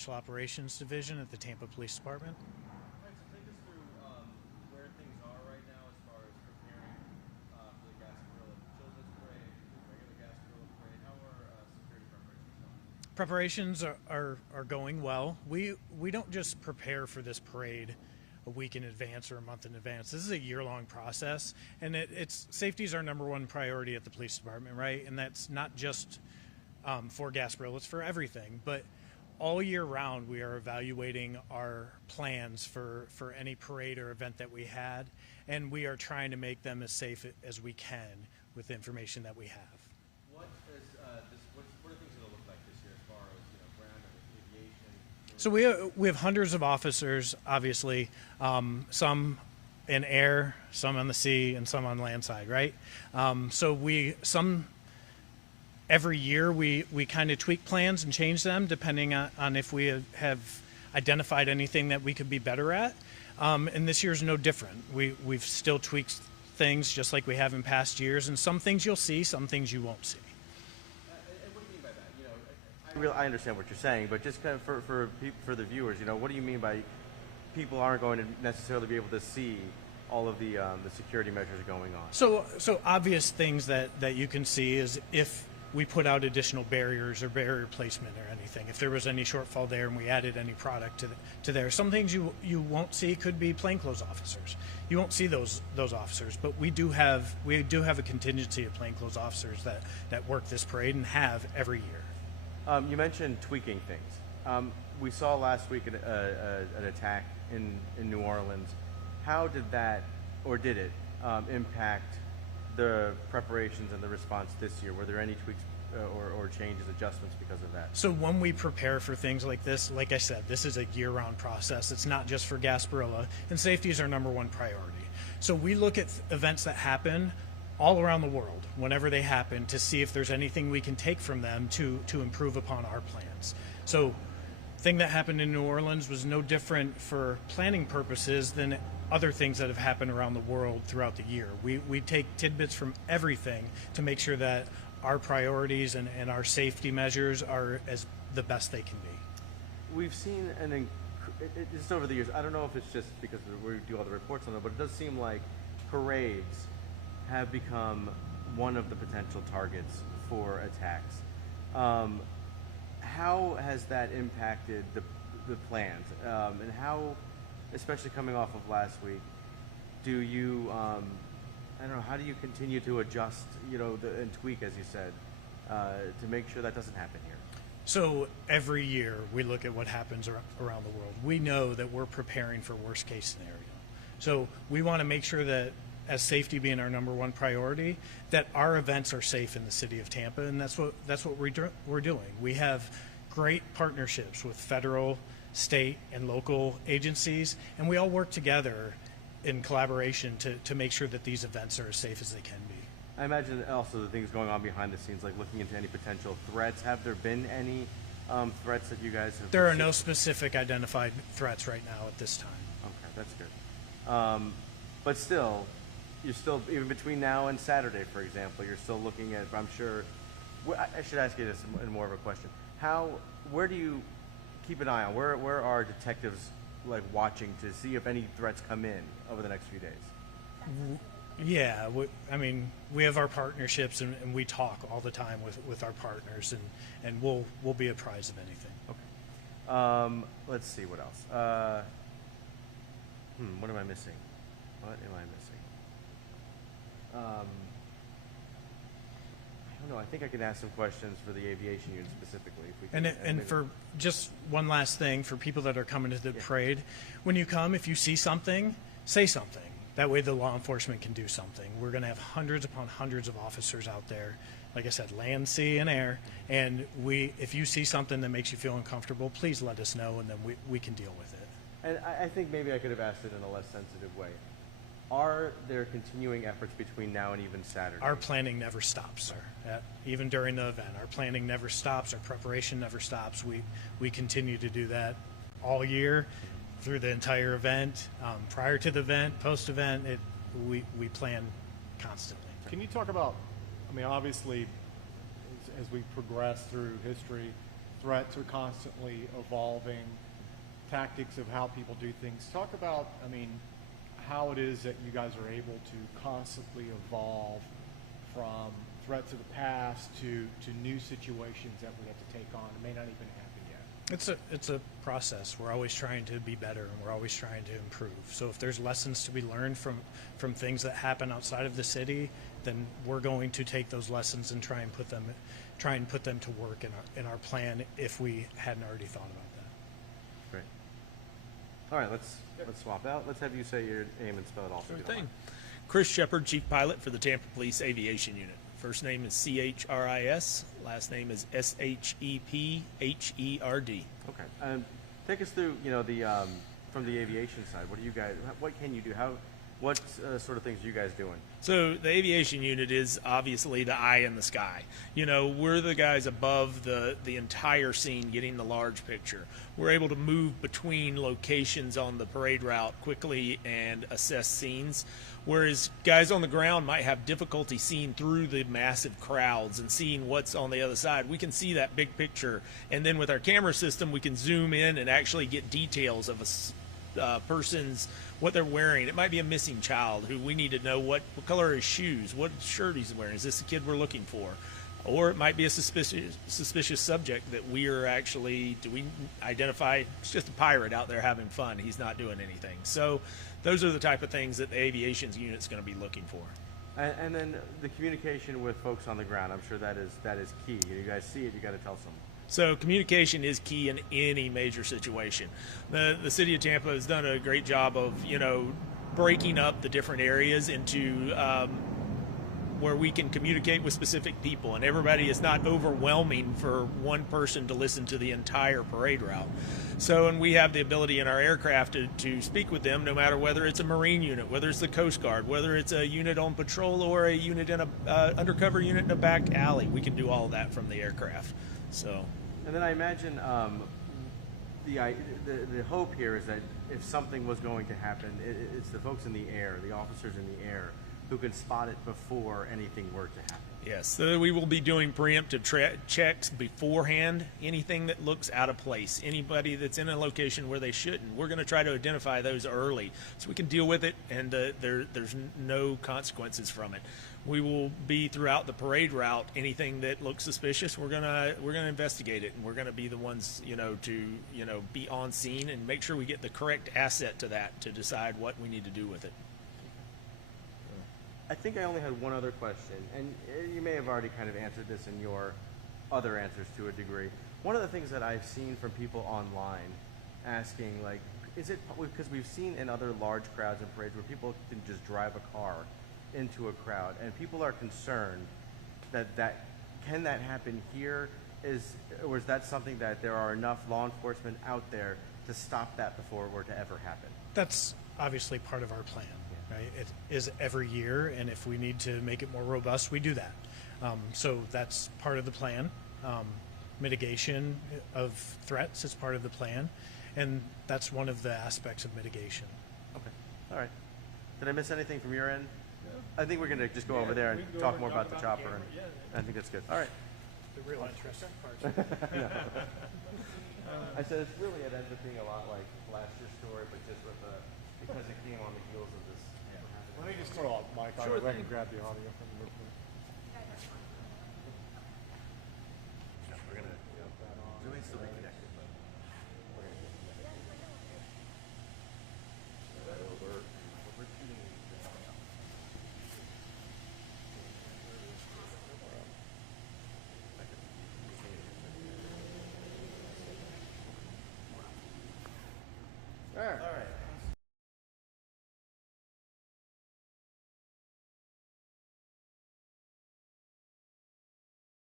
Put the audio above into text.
Special Operations Division at the Tampa Police Department. All right, so take us through where things are right now as far as preparing for the Gasparilla Children's Parade, the regular Gasparilla Parade. How are security preparations going? Preparations are going well. We don't just prepare for this parade a week in advance or a month in advance. This is a year-long process, and it's safety is our number one priority at the police department, right? And that's not just for Gasparilla; it's for everything. But all year round, we are evaluating our plans for any parade or event that we had, and we are trying to make them as safe as we can with the information that we have. What is what are things going to look like this year as far as ground aviation? So we have hundreds of officers, obviously, some in air, some on the sea, and some on land side, right? Every year we kind of tweak plans and change them depending on if we have identified anything that we could be better at. And this year's no different. We've still tweaked things just like we have in past years, and some things you'll see, some things you won't see. And what do you mean by that? I understand what you're saying, but just kind of for the viewers, what do you mean by people aren't going to necessarily be able to see all of the security measures going on? So obvious things that you can see is if we put out additional barriers or barrier placement or anything. If there was any shortfall there and we added any product to there. Some things you won't see could be plainclothes officers. You won't see those officers, but we do have a contingency of plainclothes officers that work this parade and have every year. You mentioned tweaking things. We saw last week an attack in New Orleans. How did that, or did it, impact the preparations and the response this year? Were there any tweaks or changes, adjustments because of that? So when we prepare for things like this, like I said, this is a year-round process. It's not just for Gasparilla, and safety is our number one priority. So we look at events that happen all around the world, whenever they happen, to see if there's anything we can take from them to improve upon our plans. So thing that happened in New Orleans was no different for planning purposes than other things that have happened around the world throughout the year. We take tidbits from everything to make sure that our priorities and our safety measures are as the best they can be. We've seen just over the years, I don't know if it's just because we do all the reports on it, but it does seem like parades have become one of the potential targets for attacks. How has that impacted the plans? And how, especially coming off of last week, do you, I don't know, how do you continue to adjust, and tweak, as you said, to make sure that doesn't happen here? So every year we look at what happens around the world. We know that we're preparing for worst case scenario. So we want to make sure that, as safety being our number one priority, that our events are safe in the city of Tampa, and that's what we're doing. We have great partnerships with federal, state, and local agencies, and we all work together in collaboration to make sure that these events are as safe as they can be. I imagine also the things going on behind the scenes, like looking into any potential threats. Have there been any threats that you guys have? There are no specific identified threats right now at this time. Okay, that's good. But still, you're still, even between now and Saturday, for example, you're still looking at, I'm sure, I should ask you this in more of a question. Where do you keep an eye on? Where are detectives watching to see if any threats come in over the next few days? Yeah, we have our partnerships and we talk all the time with our partners, and we'll be apprised of anything. Okay. Let's see what else. What am I missing? I don't know. I think I can ask some questions for the aviation unit specifically. If we can, and for just one last thing, for people that are coming to the parade, when you come, if you see something, say something. That way the law enforcement can do something. We're going to have hundreds upon hundreds of officers out there, like I said, land, sea, and air. And if you see something that makes you feel uncomfortable, please let us know, and then we can deal with it. And I think maybe I could have asked it in a less sensitive way. Are there continuing efforts between now and even Saturday? Our planning never stops, sir. Even during the event, our planning never stops. Our preparation never stops. We continue to do that all year, through the entire event, prior to the event, post-event. We plan constantly. Can you talk about, obviously, as we progress through history, threats are constantly evolving, tactics of how people do things. Talk about, I mean, how it is that you guys are able to constantly evolve from threats of the past to new situations that we have to take on. It may not even happen yet. It's a process. We're always trying to be better, and we're always trying to improve. So if there's lessons to be learned from things that happen outside of the city, then we're going to take those lessons and try and put them to work in our plan if we hadn't already thought about that. Great. All right, let's swap out. Let's have you say your name and spell it also. Sure thing. Chris Shepard, Chief Pilot for the Tampa Police Aviation Unit. First name is Chris, last name is Shepherd. Okay. Take us through, the from the aviation side. What can you do? What sort of things are you guys doing? So the aviation unit is obviously the eye in the sky. We're the guys above the entire scene getting the large picture. We're able to move between locations on the parade route quickly and assess scenes, whereas guys on the ground might have difficulty seeing through the massive crowds and seeing what's on the other side. We can see that big picture, and then with our camera system we can zoom in and actually get details of a person's, what they're wearing. It might be a missing child who we need to know what color are his shoes, what shirt he's wearing. Is this the kid we're looking for? Or it might be a suspicious subject that we are actually, do we identify, it's just a pirate out there having fun, he's not doing anything. So those are the type of things that the aviation unit's going to be looking for. And then the communication with folks on the ground, I'm sure that is key. You guys see it, you got to tell someone. So communication is key in any major situation. The city of Tampa has done a great job of, breaking up the different areas into where we can communicate with specific people, and everybody is not overwhelming for one person to listen to the entire parade route. So, and we have the ability in our aircraft to speak with them, no matter whether it's a Marine unit, whether it's the Coast Guard, whether it's a unit on patrol or a unit in a undercover unit in a back alley. We can do all of that from the aircraft. So. And then I imagine the hope here is that if something was going to happen, it's the folks in the air, the officers in the air, who can spot it before anything were to happen. Yes, so we will be doing preemptive checks beforehand. Anything that looks out of place, anybody that's in a location where they shouldn't, we're going to try to identify those early so we can deal with it, and there's no consequences from it. We will be throughout the parade route. Anything that looks suspicious, we're gonna investigate it, and we're gonna be the ones to be on scene and make sure we get the correct asset to that to decide what we need to do with it. I think I only had one other question, and you may have already kind of answered this in your other answers to a degree. One of the things that I've seen from people online asking, like, is it, because we've seen in other large crowds and parades where people can just drive a car into a crowd, and people are concerned that can that happen here? Or is that something that there are enough law enforcement out there to stop that before it were to ever happen? That's obviously part of our plan. Right? It is every year, and if we need to make it more robust, we do that. So that's part of the plan. Mitigation of threats is part of the plan, and that's one of the aspects of mitigation. Okay. All right. Did I miss anything from your end? No. I think we're going to just go over there and talk more about the chopper, and I think that's good. All right. The real interesting part. I said it's really it ends up being a lot like last year's story, but just with because it came on the heels of this. Let me just throw a mic on Sure it. I thing. can grab the audio from the We're going to. Zoom in so we can